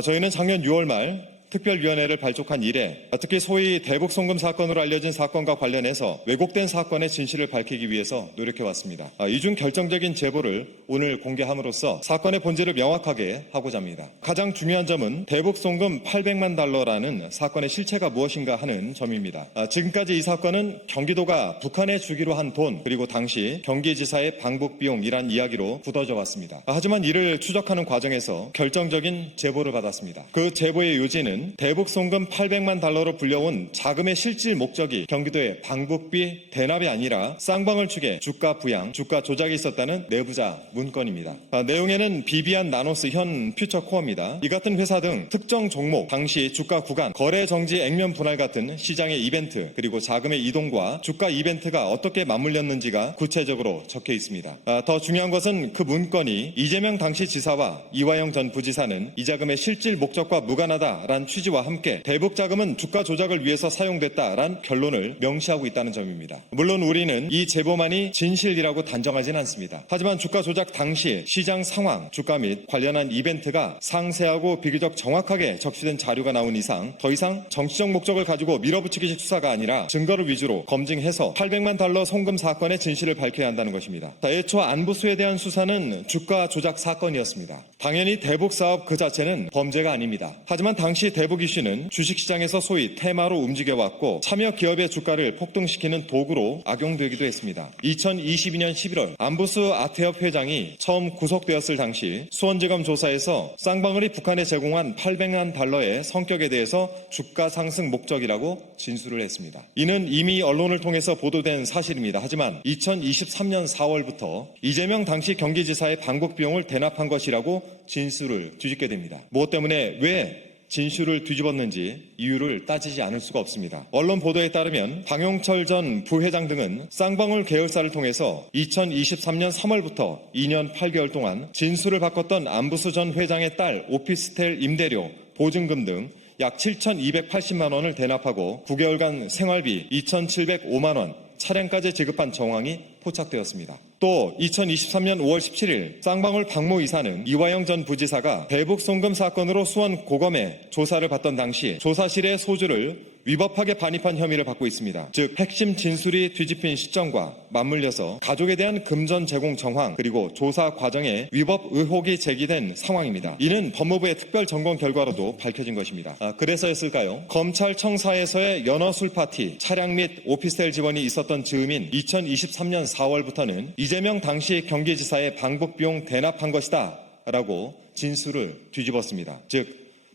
저희는 작년 6월 말 특별위원회를 발족한 이래 특히 소위 대북송금 사건으로 알려진 사건과 관련해서 왜곡된 사건의 진실을 밝히기 위해서 노력해왔습니다. 이 중 결정적인 제보를 오늘 공개함으로써 사건의 본질을 명확하게 하고자 합니다. 가장 중요한 점은 대북송금 800만 달러라는 사건의 실체가 무엇인가 하는 점입니다. 지금까지 이 사건은 경기도가 북한에 주기로 한 돈 그리고 당시 경기지사의 방북 비용이란 이야기로 굳어져 왔습니다. 하지만 이를 추적하는 과정에서 결정적인 제보를 받았습니다. 그 제보의 요지는 대북송금 800만 달러로 불려온 자금의 실질 목적이 경기도의 방북비 대납이 아니라 쌍방울 측의 주가 부양, 주가 조작이 있었다는 내부자 문건입니다. 내용에는 비비안 나노스 현 퓨처코어입니다. 이 같은 회사 등 특정 종목, 당시 주가 구간, 거래 정지 액면 분할 같은 시장의 이벤트, 그리고 자금의 이동과 주가 이벤트가 어떻게 맞물렸는지가 구체적으로 적혀 있습니다. 더 중요한 것은 그 문건이 이재명 당시 지사와 이화영 전 부지사는 이 자금의 실질 목적과 무관하다라는 취지와 함께 대북 자금은 주가 조작을 위해서 사용됐다라는 결론을 명시하고 있다는 점입니다. 물론 우리는 이 제보만이 진실이라고 단정하지는 않습니다. 하지만 주가 조작 당시 시장 상황, 주가 및 관련한 이벤트가 상세하고 비교적 정확하게 적시된 자료가 나온 이상 더 이상 정치적 목적을 가지고 밀어붙이기식 수사가 아니라 증거를 위주로 검증해서 800만 달러 송금 사건의 진실을 밝혀야 한다는 것입니다. 애초 안보수에 대한 수사는 주가 조작 사건이었습니다. 당연히 대북 사업 그 자체는 범죄가 아닙니다. 하지만 당시 대북 이슈는 주식시장에서 소위 테마로 움직여왔고 참여 기업의 주가를 폭등시키는 도구로 악용되기도 했습니다. 2022년 11월 안보수 아태협 회장이 처음 구속되었을 당시 수원지검 조사에서 쌍방울이 북한에 제공한 800만 달러의 성격에 대해서 주가 상승 목적이라고 진술을 했습니다. 이는 이미 언론을 통해서 보도된 사실입니다. 하지만 2023년 4월부터 이재명 당시 경기지사의 방북 비용을 대납한 것이라고 진술을 뒤집게 됩니다. 무엇 때문에 왜 진술을 뒤집었는지 이유를 따지지 않을 수가 없습니다. 언론 보도에 따르면 방용철 전 부회장 등은 쌍방울 계열사를 통해서 2023년 3월부터 2년 8개월 동안 진술을 바꿨던 안부수 전 회장의 딸 오피스텔 임대료, 보증금 등 약 7,280만 원을 대납하고 9개월간 생활비 2,705만 원, 차량까지 지급한 정황이 포착되었습니다. 또 2023년 5월 17일 쌍방울 박모 이사는 이화영 전 부지사가 대북 송금 사건으로 수원 고검에 조사를 받던 당시 조사실의 소주를 위법하게 반입한 혐의를 받고 있습니다. 즉 핵심 진술이 뒤집힌 시점과 맞물려서 가족에 대한 금전 제공 정황 그리고 조사 과정에 위법 의혹이 제기된 상황입니다. 이는 법무부의 특별 점검 결과로도 밝혀진 것입니다. 그래서였을까요? 검찰청사에서의 연어 술 파티, 차량 및 오피스텔 지원이 있었던 즈음인 2023년 4월부터는 이재명 당시 경기지사의 방북 비용 대납한 것이다 라고 진술을 뒤집었습니다. 즉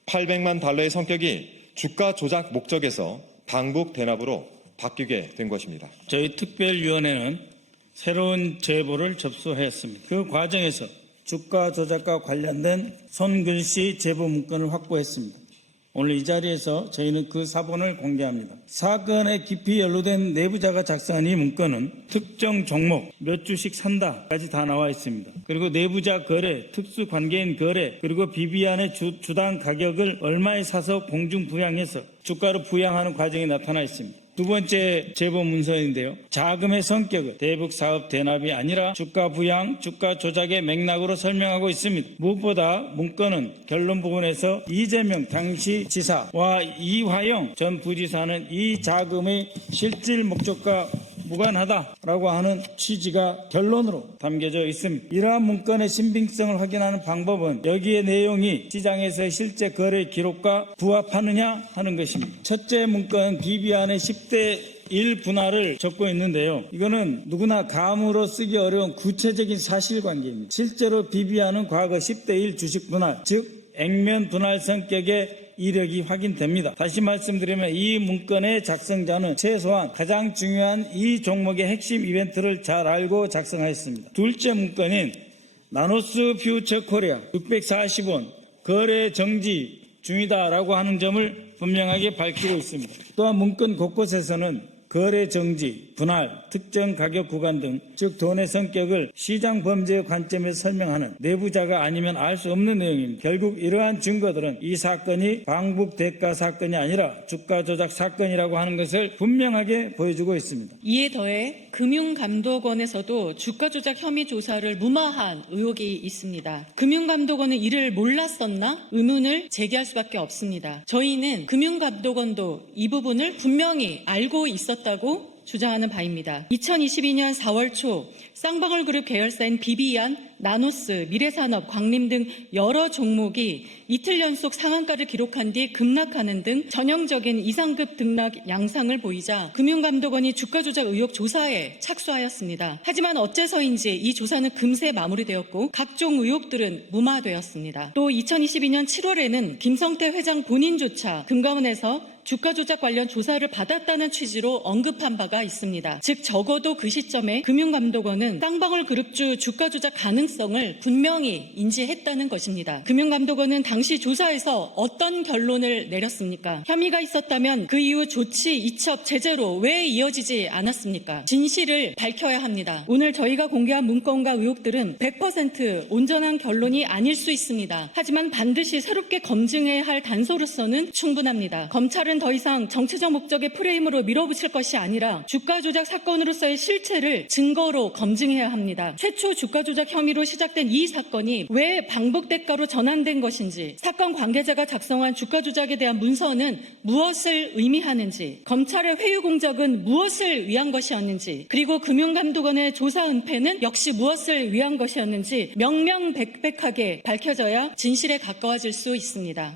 800만 달러의 성격이 주가 조작 목적에서 방북 대납으로 바뀌게 된 것입니다. 저희 특별위원회는 새로운 제보를 접수했습니다. 그 과정에서 주가 조작과 관련된 손글씨 제보 문건을 확보했습니다. 오늘 이 자리에서 저희는 그 사본을 공개합니다. 사건에 깊이 연루된 내부자가 작성한 이 문건은 특정 종목, 몇 주씩 산다까지 다 나와 있습니다. 그리고 내부자 거래, 특수관계인 거래, 그리고 비비안의 주당 가격을 얼마에 사서 공중 부양해서 주가로 부양하는 과정이 나타나 있습니다. 두 번째 제보 문서인데요. 자금의 성격은 대북 사업 대납이 아니라 주가 부양, 주가 조작의 맥락으로 설명하고 있습니다. 무엇보다 문건은 결론 부분에서 이재명 당시 지사와 이화영 전 부지사는 이 자금의 실질 목적과 무관하다라고 하는 취지가 결론으로 담겨져 있습니다. 이러한 문건의 신빙성을 확인하는 방법은 여기의 내용이 시장에서의 실제 거래 기록과 부합하느냐 하는 것입니다. 첫째 문건 비비안의 10대 1 분할을 적고 있는데요. 이거는 누구나 감으로 쓰기 어려운 구체적인 사실관계입니다. 실제로 비비안은 과거 10대 1 주식 분할, 즉 액면 분할 성격의 이력이 확인됩니다. 다시 말씀드리면 이 문건의 작성자는 최소한 가장 중요한 이 종목의 핵심 이벤트를 잘 알고 작성하였습니다. 둘째 문건인 나노스 퓨처 코리아 640원 거래 정지 중이다라고 하는 점을 분명하게 밝히고 있습니다. 또한 문건 곳곳에서는 거래 정지, 분할, 특정 가격 구간 등 즉 돈의 성격을 시장 범죄의 관점에서 설명하는 내부자가 아니면 알 수 없는 내용입니다. 결국 이러한 증거들은 이 사건이 방북 대가 사건이 아니라 주가 조작 사건이라고 하는 것을 분명하게 보여주고 있습니다. 이에 더해 금융감독원에서도 주가 조작 혐의 조사를 무마한 의혹이 있습니다. 금융감독원은 이를 몰랐었나? 의문을 제기할 수밖에 없습니다. 저희는 금융감독원도 이 부분을 분명히 알고 있었다고 주장하는 바입니다. 2022년 4월 초 쌍방울그룹 계열사인 비비안, 나노스, 미래산업, 광림 등 여러 종목이 이틀 연속 상한가를 기록한 뒤 급락하는 등 전형적인 이상급 등락 양상을 보이자 금융감독원이 주가 조작 의혹 조사에 착수하였습니다. 하지만 어째서인지 이 조사는 금세 마무리되었고 각종 의혹들은 무마되었습니다. 또 2022년 7월에는 김성태 회장 본인조차 금감원에서 주가 조작 관련 조사를 받았다는 취지로 언급한 바가 있습니다. 즉 적어도 그 시점에 금융감독원은 쌍방울그룹주 주가 조작 가능성을 분명히 인지했다는 것입니다. 금융감독원은 당시 조사에서 어떤 결론을 내렸습니까? 혐의가 있었다면 그 이후 조치, 이첩, 제재로 왜 이어지지 않았습니까? 진실을 밝혀야 합니다. 오늘 저희가 공개한 문건과 의혹들은 100% 온전한 결론이 아닐 수 있습니다. 하지만 반드시 새롭게 검증해야 할 단서로서는 충분합니다. 검찰은 더 이상 정치적 목적의 프레임으로 밀어붙일 것이 아니라 주가 조작 사건으로서의 실체를 증거로 검증해야 합니다. 최초 주가 조작 혐의로 시작된 이 사건이 왜 방북 대가로 전환된 것인지, 사건 관계자가 작성한 주가 조작에 대한 문서는 무엇을 의미하는지, 검찰의 회유 공작은 무엇을 위한 것이었는지, 그리고 금융감독원의 조사 은폐는 역시 무엇을 위한 것이었는지 명명백백하게 밝혀져야 진실에 가까워질 수 있습니다.